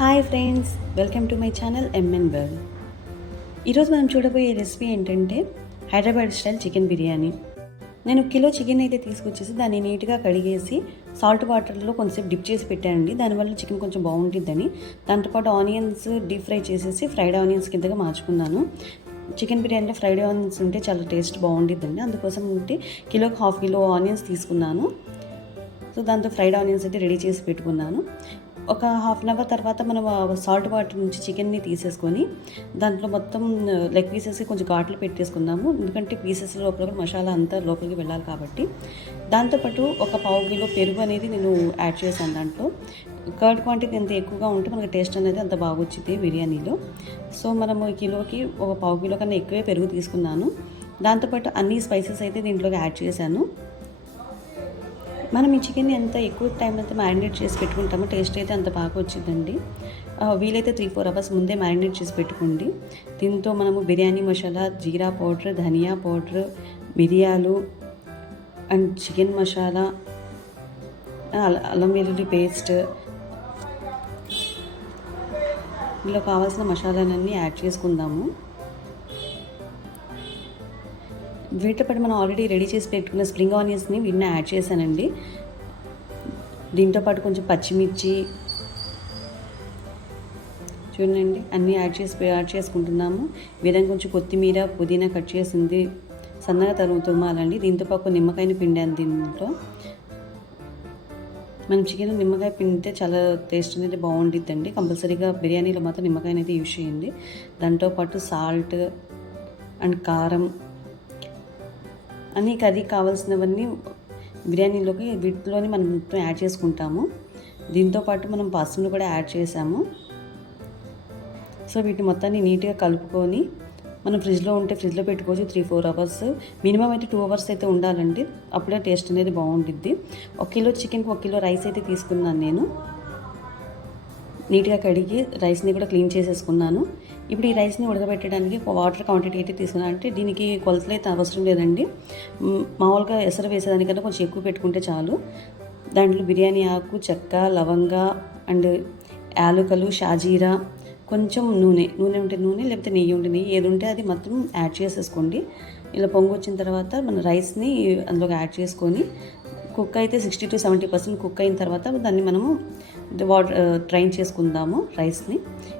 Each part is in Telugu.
Hi friends, welcome to my channel MN world. ఈరోజు మనం చూడబోయే రెసిపీ ఏంటంటే హైదరాబాద్ స్టైల్ చికెన్ బిర్యానీ. నేను కిలో చికెన్ అయితే తీసుకొచ్చేసి దాన్ని నీట్గా కడిగేసి సాల్ట్ వాటర్లో కొంచెంసేపు డిప్ చేసి పెట్టానండి. దానివల్ల చికెన్ కొంచెం బాగుంటుందని. దాంతోపాటు ఆనియన్స్ డీప్ ఫ్రై చేసేసి ఫ్రైడ్ ఆనియన్స్ కిందగా మార్చుకున్నాను. చికెన్ బిర్యానీలో ఫ్రైడ్ ఆనియన్స్ ఉంటే చాలా టేస్ట్ బాగుంటుందండి. అందుకోసం ఉంటే కిలోకి 1/2 కిలో ఆనియన్స్ తీసుకున్నాను. సో దాంతో ఫ్రైడ్ ఆనియన్స్ అయితే రెడీ చేసి పెట్టుకున్నాను. ఒక హాఫ్ అన్ అవర్ తర్వాత మనం సాల్ట్ వాటర్ నుంచి చికెన్ని తీసేసుకొని దాంట్లో మొత్తం లెగ్ పీసెస్కి కొంచెం ఘాట్లు పెట్టేసుకుందాము. ఎందుకంటే పీసెస్ లోపల కూడా మసాలా అంతా లోపలికి వెళ్ళాలి కాబట్టి. దాంతోపాటు ఒక 1/2 కిలో పెరుగు అనేది నేను యాడ్ చేశాను. దాంట్లో కర్డ్ క్వాంటిటీ ఎంత ఎక్కువగా ఉంటే మనకి టేస్ట్ అనేది అంత బాగా వచ్చింది బిర్యానీలో. సో మనము కిలోకి ఒక 1/2 కిలో కన్నా ఎక్కువే పెరుగు తీసుకున్నాను. దాంతోపాటు అన్ని స్పైసెస్ అయితే దీంట్లోకి యాడ్ చేశాను. మనం ఈ చికెన్ని ఎంత ఎక్కువ టైం అయితే మ్యారినేట్ చేసి పెట్టుకుంటామో టేస్ట్ అయితే అంత బాగా వచ్చిందండి. వీలైతే 3-4 అవర్స్ ముందే మ్యారినేట్ చేసి పెట్టుకోండి. దీంతో మనము బిర్యానీ మసాలా, జీరా పౌడర్, ధనియా పౌడర్, మిరియాలు అండ్ చికెన్ మసాలా, అల్లం వెల్లుల్లి పేస్ట్, ఇందులో కావాల్సిన మసాలాలన్నీ యాడ్ చేసుకుందాము. వీటితో పాటు మనం ఆల్రెడీ రెడీ చేసి పెట్టుకున్న స్ప్రింగ్ ఆనియన్స్ని వీటిని యాడ్ చేశానండి. దీంతో పాటు కొంచెం పచ్చిమిర్చి చూడండి అన్నీ యాడ్ చేసుకుంటున్నాము. విధంగా కొంచెం కొత్తిమీర, పుదీనా కట్ చేసింది సన్నగా తురుమాలండి. దీంతో పాటు నిమ్మకాయని పిండాను. దీంట్లో మనం చికెన్ నిమ్మకాయ పిండితే చాలా టేస్ట్ అనేది బాగుంటుందండి. కంపల్సరీగా బిర్యానీలో మాత్రం నిమ్మకాయ అనేది యూజ్ చేయండి. దాంతోపాటు సాల్ట్ అండ్ కారం అన్నీ కర్రీకి కావాల్సినవన్నీ బిర్యానీలోకి వీటిలోని మనం మొత్తం యాడ్ చేసుకుంటాము. దీంతోపాటు మనం పసుపును కూడా యాడ్ చేసాము. సో వీటిని మొత్తాన్ని నీట్గా కలుపుకొని మనం ఫ్రిడ్జ్లో ఉంటే ఫ్రిడ్జ్లో పెట్టుకోవచ్చు. 3-4 అవర్స్ మినిమం అయితే 2 అవర్స్ అయితే ఉండాలండి. అప్పుడే టేస్ట్ అనేది బాగుంటుంది. 1 కిలో చికెన్కి 1 కిలో రైస్ అయితే తీసుకున్నాను నేను. నీట్గా కడిగి రైస్ని కూడా క్లీన్ చేసేసుకున్నాను. ఇప్పుడు ఈ రైస్ని ఉడకబెట్టడానికి వాటర్ క్వాంటిటీ అయితే తీసుకున్నాను. అంటే దీనికి కొలతలు అయితే అవసరం లేదండి. మామూలుగా ఎసరు వేసేదానికన్నా కొంచెం ఎక్కువ పెట్టుకుంటే చాలు. దాంట్లో బిర్యానీ ఆకు, చెక్క, లవంగ అండ్ యాలకులు, షాజీరా, కొంచెం నూనె ఉంటే నూనె, లేకపోతే నెయ్యి ఉంటే నెయ్యి, ఏది ఉంటే అది మొత్తం యాడ్ చేసేసుకోండి. ఇలా పొంగు వచ్చిన తర్వాత మన రైస్ని అందులోకి యాడ్ చేసుకొని కుక్ అయితే 60-70% కుక్ అయిన తర్వాత దాన్ని మనము ట్రైన్ చేసుకుందాము. రైస్ని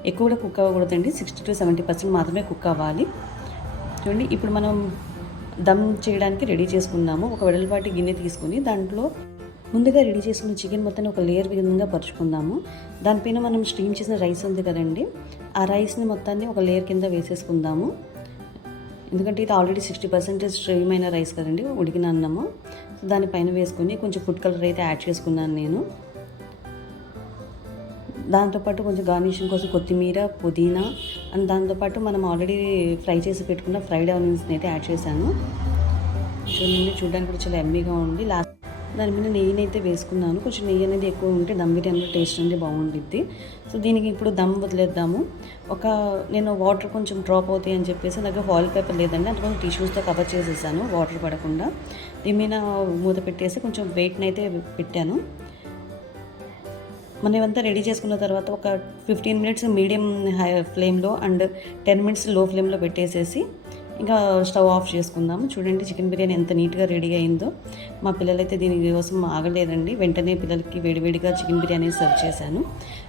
ఎక్కువ కూడా కుక్ అవ్వకూడదండి. 60-70% మాత్రమే కుక్ అవ్వాలి. చూడండి ఇప్పుడు మనం దమ్ చేయడానికి రెడీ చేసుకుందాము. ఒక వెడల్పాటి గిన్నె తీసుకుని దాంట్లో ముందుగా రెడీ చేసుకున్న చికెన్ మొత్తాన్ని ఒక లేయర్ విధంగా పరుచుకుందాము. దానిపైన మనం స్టీమ్ చేసిన రైస్ ఉంది కదండి, ఆ రైస్ని మొత్తాన్ని ఒక లేయర్ కింద వేసేసుకుందాము. ఎందుకంటే ఇది ఆల్రెడీ 60% స్ట్రీమ్ అయిన రైస్ కదండి, ఉడికిన అన్నము. సో దానిపైన వేసుకొని కొంచెం ఫుడ్ కలర్ అయితే యాడ్ చేసుకున్నాను నేను. దాంతోపాటు కొంచెం గార్నిషింగ్ కోసం కొత్తిమీర, పుదీనా అండ్ దాంతోపాటు మనం ఆల్రెడీ ఫ్రై చేసి పెట్టుకున్న ఫ్రైడ్ ఆనియన్స్ని అయితే యాడ్ చేశాను. చూడడానికి కూడా చాలా ఎమ్మీగా ఉంది. దాని మీద నెయ్యిని అయితే వేసుకున్నాను. కొంచెం నెయ్యి అనేది ఎక్కువ ఉంటే దమ్ బిర్యానీలో టేస్ట్ అనేది బాగుంటుంది. సో దీనికి ఇప్పుడు దమ్ వదిలేద్దాము. నేను వాటర్ కొంచెం డ్రాప్ అవుతాయి అని చెప్పేసి దగ్గర ఫాయిల్ పేపర్ లేదండి, అందుకని టిష్యూస్తో కవర్ చేసేసాను వాటర్ పడకుండా. దీని మీద మూత పెట్టేసి కొంచెం వెయిట్ని అయితే పెట్టాను. మనం ఇవంతా రెడీ చేసుకున్న తర్వాత ఒక 15 మినిట్స్ మీడియం హై ఫ్లేమ్లో అండ్ 10 మినిట్స్ లో ఫ్లేమ్లో పెట్టేసేసి ఇంకా స్టవ్ ఆఫ్ చేసుకుందాము. చూడండి చికెన్ బిర్యానీ ఎంత నీట్గా రెడీ అయిందో. మా పిల్లలైతే దీనికోసం ఆగలేదండి. వెంటనే పిల్లలకి వేడివేడిగా చికెన్ బిర్యానీ సర్వ్ చేశాను.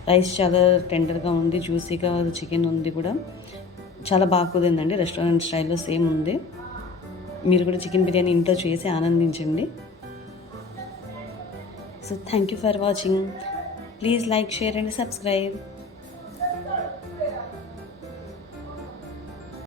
రైస్ చాలా టెండర్గా ఉంది, జ్యూసీగా చికెన్ ఉంది కూడా. చాలా బాగా కుదిరిందండి. రెస్టారెంట్ స్టైల్లో సేమ్ ఉంది. మీరు కూడా చికెన్ బిర్యానీ ఇంట్లో చేసి ఆనందించండి. So thank you for watching. Please like, share and subscribe.